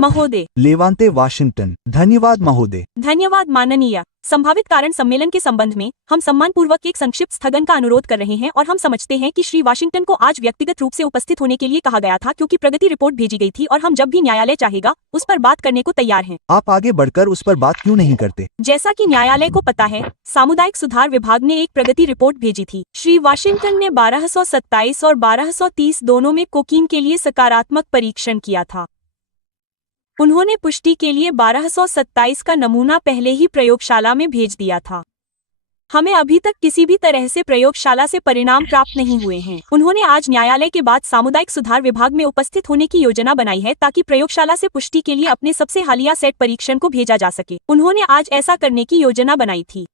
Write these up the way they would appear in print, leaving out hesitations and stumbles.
महोदय। Levante Washington. धन्यवाद महोदय। धन्यवाद माननीय। संभावित कारण सम्मेलन के संबंध में हम सम्मानपूर्वक एक संक्षिप्त स्थगन का अनुरोध कर रहे हैं और हम समझते हैं कि श्री वाशिंगटन को आज व्यक्तिगत रूप से उपस्थित होने के लिए कहा गया था क्योंकि प्रगति रिपोर्ट भेजी गई थी और हम जब भी न्यायालय चाहेगा उस पर बात करने को तैयार हैं। आप आगे बढ़कर उस पर बात क्यों नहीं करते? जैसा कि न्यायालय को पता है, सामुदायिक सुधार विभाग ने एक प्रगति रिपोर्ट भेजी थी। श्री वाशिंगटन ने 1227 और 1230 दोनों में कोकीन के लिए सकारात्मक परीक्षण किया था। उन्होंने पुष्टि के लिए 1227 का नमूना पहले ही प्रयोगशाला में भेज दिया था। हमें अभी तक किसी भी तरह से प्रयोगशाला से परिणाम प्राप्त नहीं हुए हैं। उन्होंने आज न्यायालय के बाद सामुदायिक सुधार विभाग में उपस्थित होने की योजना बनाई है ताकि प्रयोगशाला से पुष्टि के लिए अपने सबसे हालिया सेट परीक्षण को भेजा जा सके। उन्होंने आज ऐसा करने की योजना बनाई थी।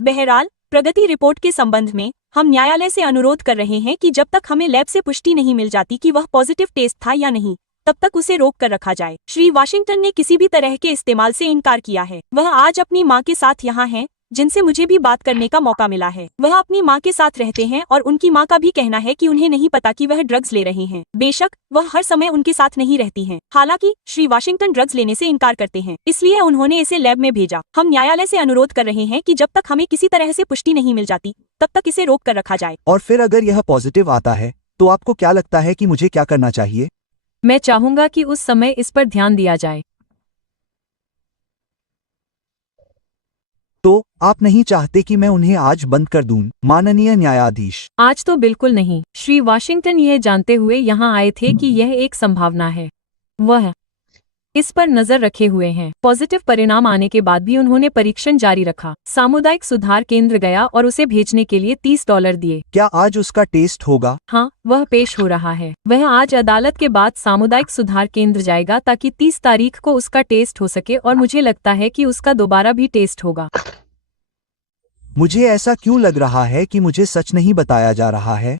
बहरहाल, प्रगति रिपोर्ट के संबंध में हम न्यायालय से अनुरोध कर रहे हैं कि जब तक हमें लैब से पुष्टि नहीं मिल जाती कि वह पॉजिटिव टेस्ट था या नहीं, तब तक उसे रोक कर रखा जाए। श्री वाशिंगटन ने किसी भी तरह के इस्तेमाल से इनकार किया है। वह आज अपनी मां के साथ यहाँ हैं, जिनसे मुझे भी बात करने का मौका मिला है। वह अपनी मां के साथ रहते हैं और उनकी मां का भी कहना है कि उन्हें नहीं पता कि वह ड्रग्स ले रहे हैं। बेशक वह हर समय उनके साथ नहीं रहती हैं। हालांकि श्री वाशिंगटन ड्रग्स लेने से इनकार करते हैं, इसलिए उन्होंने इसे लैब में भेजा। हम न्यायालय से अनुरोध कर रहे हैं कि जब तक हमें किसी तरह से पुष्टि नहीं मिल जाती, तब तक इसे रोक कर रखा जाए। और फिर अगर यह पॉजिटिव आता है तो आपको क्या लगता है कि मुझे क्या करना चाहिए? मैं चाहूंगा कि उस समय इस पर ध्यान दिया जाए। तो आप नहीं चाहते कि मैं उन्हें आज बंद कर दूं, माननीय न्यायाधीश? आज तो बिल्कुल नहीं। श्री वाशिंगटन यह जानते हुए यहाँ आए थे कि यह एक संभावना है। वह इस पर नजर रखे हुए हैं। पॉजिटिव परिणाम आने के बाद भी उन्होंने परीक्षण जारी रखा। सामुदायिक सुधार केंद्र गया और उसे भेजने के लिए $30 दिए। क्या आज उसका टेस्ट होगा? हाँ, वह पेश हो रहा है। वह आज अदालत के बाद सामुदायिक सुधार केंद्र जाएगा ताकि 30 तारीख को उसका टेस्ट हो सके और मुझे लगता है कि उसका दोबारा भी टेस्ट होगा। मुझे ऐसा क्यों लग रहा है कि मुझे सच नहीं बताया जा रहा है?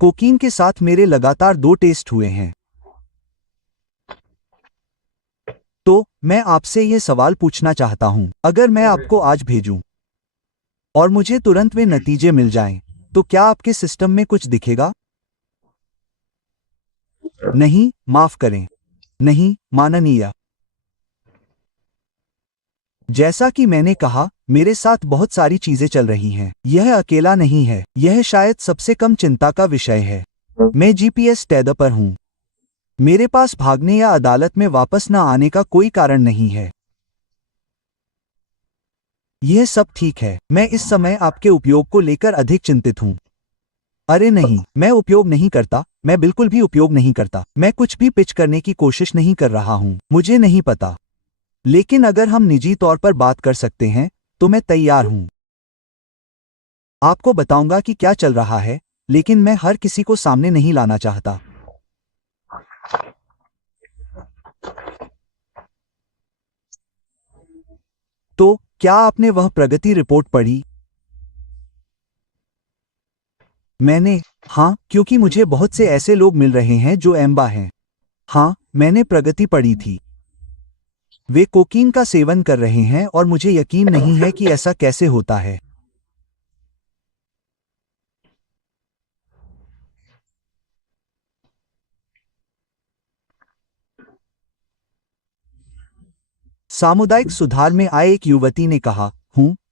कोकीन के साथ मेरे लगातार 2 टेस्ट हुए हैं। तो मैं आपसे ये सवाल पूछना चाहता हूं, अगर मैं आपको आज भेजूं और मुझे तुरंत वे नतीजे मिल जाएं, तो क्या आपके सिस्टम में कुछ दिखेगा? नहीं, माफ करें। नहीं, माननीय। जैसा कि मैंने कहा, मेरे साथ बहुत सारी चीजें चल रही हैं। यह अकेला नहीं है। यह शायद सबसे कम चिंता का विषय है। मैं जीपीएस टैद पर हूं। मेरे पास भागने या अदालत में वापस न आने का कोई कारण नहीं है। यह सब ठीक है। मैं इस समय आपके उपयोग को लेकर अधिक चिंतित हूं। अरे नहीं, मैं उपयोग नहीं करता। मैं बिल्कुल भी उपयोग नहीं करता। मैं कुछ भी पिच करने की कोशिश नहीं कर रहा हूं। मुझे नहीं पता। लेकिन अगर हम निजी तौर पर बात कर सकते हैं, तो मैं तैयार हूं। आपको बताऊंगा कि क्या चल रहा है, लेकिन मैं हर किसी को सामने नहीं लाना चाहता। तो क्या आपने वह प्रगति रिपोर्ट पढ़ी? मैंने, हाँ, क्योंकि मुझे बहुत से ऐसे लोग मिल रहे हैं जो एम्बा हैं। हाँ, मैंने प्रगति पढ़ी थी। वे कोकीन का सेवन कर रहे हैं और मुझे यकीन नहीं है कि ऐसा कैसे होता है। सामुदायिक सुधार में आए एक युवती ने कहा,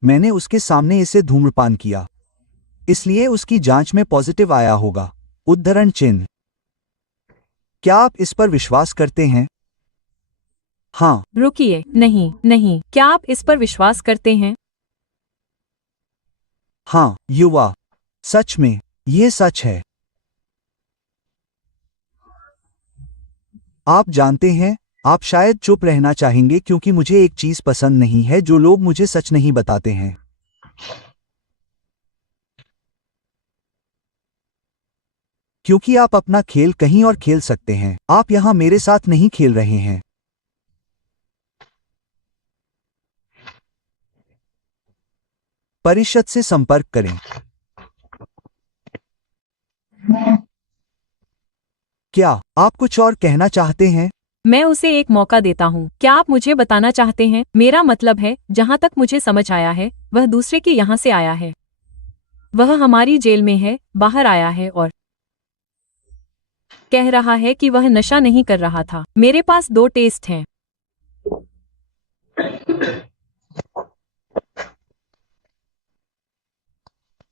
मैंने उसके सामने इसे धूम्रपान किया, इसलिए उसकी जांच में पॉजिटिव आया होगा। उद्धरण चिन्ह। क्या आप इस पर विश्वास करते हैं? हाँ। रुकिए, नहीं, नहीं, क्या आप इस पर विश्वास करते हैं? हाँ, युवा। सच में, यह सच है। आप जानते हैं, आप शायद चुप रहना चाहेंगे क्योंकि मुझे एक चीज पसंद नहीं है जो लोग मुझे सच नहीं बताते हैं। क्योंकि आप अपना खेल कहीं और खेल सकते हैं। आप यहां मेरे साथ नहीं खेल रहे हैं। परिषद से संपर्क करें। क्या आप कुछ और कहना चाहते हैं? मैं उसे एक मौका देता हूँ। क्या आप मुझे बताना चाहते हैं? मेरा मतलब है, जहाँ तक मुझे समझ आया है, वह दूसरे के यहाँ से आया है। वह हमारी जेल में है, बाहर आया है और कह रहा है कि वह नशा नहीं कर रहा था। मेरे पास 2 टेस्ट हैं।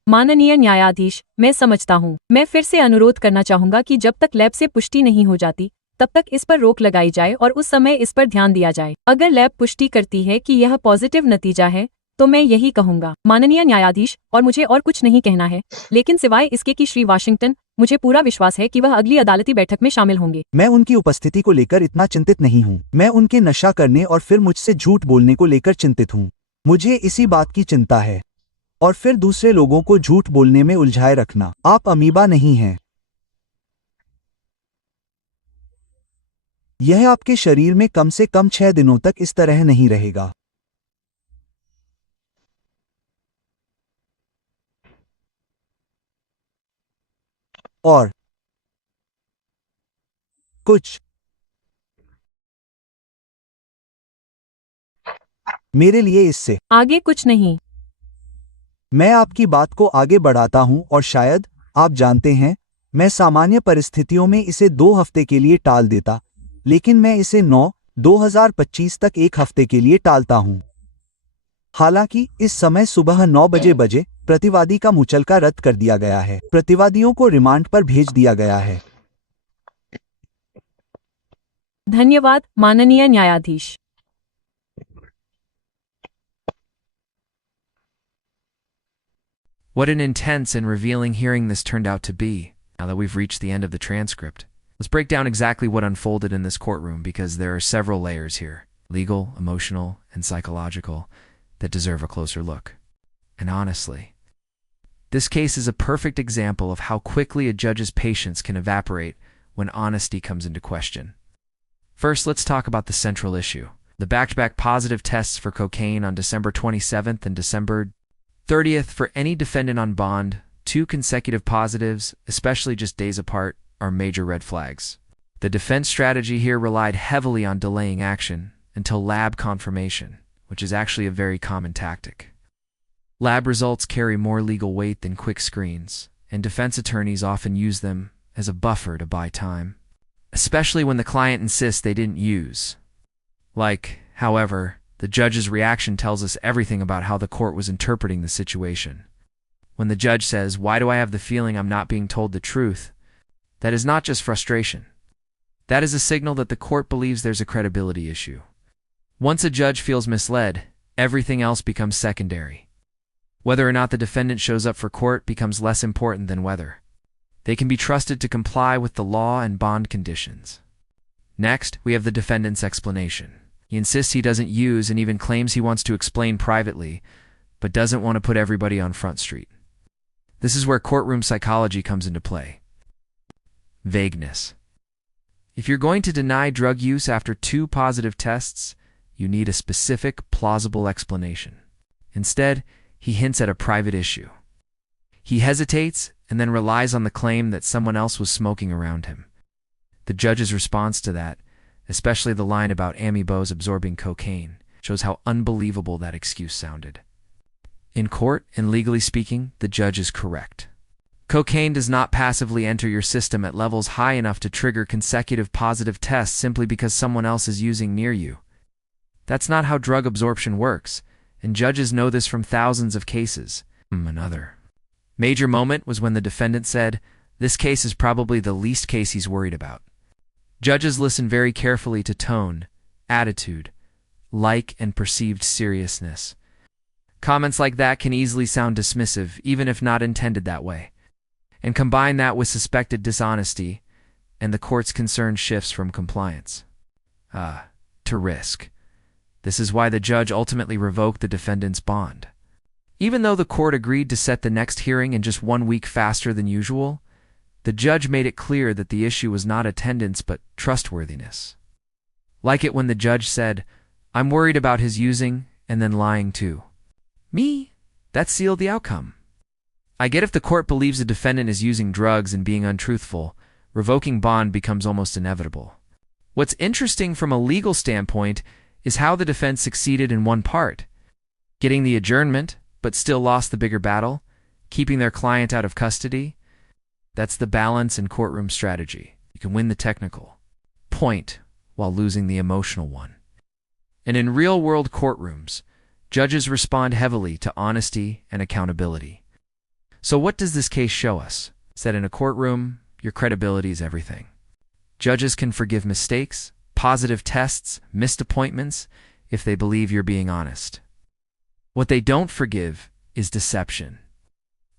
माननीय न्यायाधीश, मैं समझता हूँ। मैं फिर से अनुरोध करना चाहूंगा कि जब तक लैब से पुष्टि नहीं हो जाती, तब तक इस पर रोक लगाई जाए और उस समय इस पर ध्यान दिया जाए। अगर लैब पुष्टि करती है कि यह पॉजिटिव नतीजा है, तो मैं यही कहूंगा। माननीय न्यायाधीश, और मुझे और कुछ नहीं कहना है, लेकिन सिवाय इसके कि श्री वाशिंगटन, मुझे पूरा विश्वास है कि वह अगली अदालती बैठक में शामिल होंगे। मैं उनकी उपस्थिति को लेकर इतना चिंतित नहीं हूँ। मैं उनके नशा करने और फिर मुझसे झूठ बोलने को लेकर चिंतित हूँ। मुझे इसी बात की चिंता है। और फिर दूसरे लोगों को झूठ बोलने में उलझाए रखना। आप अमीबा नहीं हैं। यह आपके शरीर में कम से कम 6 दिनों तक इस तरह नहीं रहेगा। और कुछ मेरे लिए इससे आगे कुछ नहीं। मैं आपकी बात को आगे बढ़ाता हूं और शायद आप जानते हैं, मैं सामान्य परिस्थितियों में इसे 2 हफ्ते के लिए टाल देता, लेकिन मैं इसे 9/2025 तक 1 हफ्ते के लिए टालता हूं। हालांकि इस समय सुबह 9 बजे प्रतिवादी का मुचलका रद्द कर दिया गया है। प्रतिवादियों को रिमांड पर भेज दिया गया है। धन्यवाद, माननीय न्यायाधीश। What an intense and revealing hearing this turned out to be, now that we've reached the end of the transcript. Let's break down exactly what unfolded in this courtroom because there are several layers here, legal, emotional, and psychological, that deserve a closer look. And honestly, this case is a perfect example of how quickly a judge's patience can evaporate when honesty comes into question. First, let's talk about the central issue. The back-to-back positive tests for cocaine on December 27th and December 30th for any defendant on bond, 2 consecutive positives, especially just days apart, are major red flags. The defense strategy here relied heavily on delaying action until lab confirmation, which is actually a very common tactic. Lab results carry more legal weight than quick screens, and defense attorneys often use them as a buffer to buy time, especially when the client insists they didn't use. However, the judge's reaction tells us everything about how the court was interpreting the situation. When the judge says, "Why do I have the feeling I'm not being told the truth?" that is not just frustration. That is a signal that the court believes there's a credibility issue. Once a judge feels misled, everything else becomes secondary. Whether or not the defendant shows up for court becomes less important than whether they can be trusted to comply with the law and bond conditions. Next, we have the defendant's explanation. He insists he doesn't use and even claims he wants to explain privately, but doesn't want to put everybody on Front Street. This is where courtroom psychology comes into play. Vagueness. If you're going to deny drug use after 2 positive tests, you need a specific, plausible explanation. Instead, he hints at a private issue. He hesitates and then relies on the claim that someone else was smoking around him. The judge's response to that, especially the line about amibos absorbing cocaine, shows how unbelievable that excuse sounded. In court, and legally speaking, the judge is correct. Cocaine does not passively enter your system at levels high enough to trigger consecutive positive tests simply because someone else is using near you. That's not how drug absorption works, and judges know this from thousands of cases. Another major moment was when the defendant said, "This case is probably the least case he's worried about." Judges listen very carefully to tone, attitude, and perceived seriousness. Comments like that can easily sound dismissive, even if not intended that way. And combine that with suspected dishonesty, and the court's concern shifts from compliance to risk. This is why the judge ultimately revoked the defendant's bond. Even though the court agreed to set the next hearing in just 1 week faster than usual, the judge made it clear that the issue was not attendance but trustworthiness. Like it when the judge said, "I'm worried about his using and then lying too." Me? That sealed the outcome. I get if the court believes the defendant is using drugs and being untruthful, revoking bond becomes almost inevitable. What's interesting from a legal standpoint is how the defense succeeded in one part, getting the adjournment, but still lost the bigger battle, keeping their client out of custody. That's the balance in courtroom strategy. You can win the technical point while losing the emotional one. And in real-world courtrooms, judges respond heavily to honesty and accountability. So what does this case show us? It's that in a courtroom, your credibility is everything. Judges can forgive mistakes, positive tests, missed appointments, if they believe you're being honest. What they don't forgive is deception.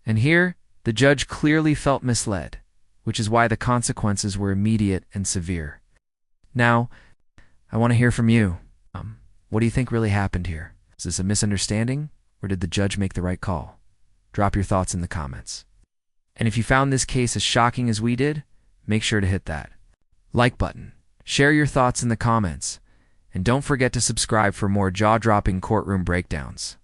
And here, the judge clearly felt misled, which is why the consequences were immediate and severe. Now, I want to hear from you. What do you think really happened here? Is this a misunderstanding, or did the judge make the right call? Drop your thoughts in the comments. And if you found this case as shocking as we did, make sure to hit that like button. Share your thoughts in the comments, and don't forget to subscribe for more jaw-dropping courtroom breakdowns.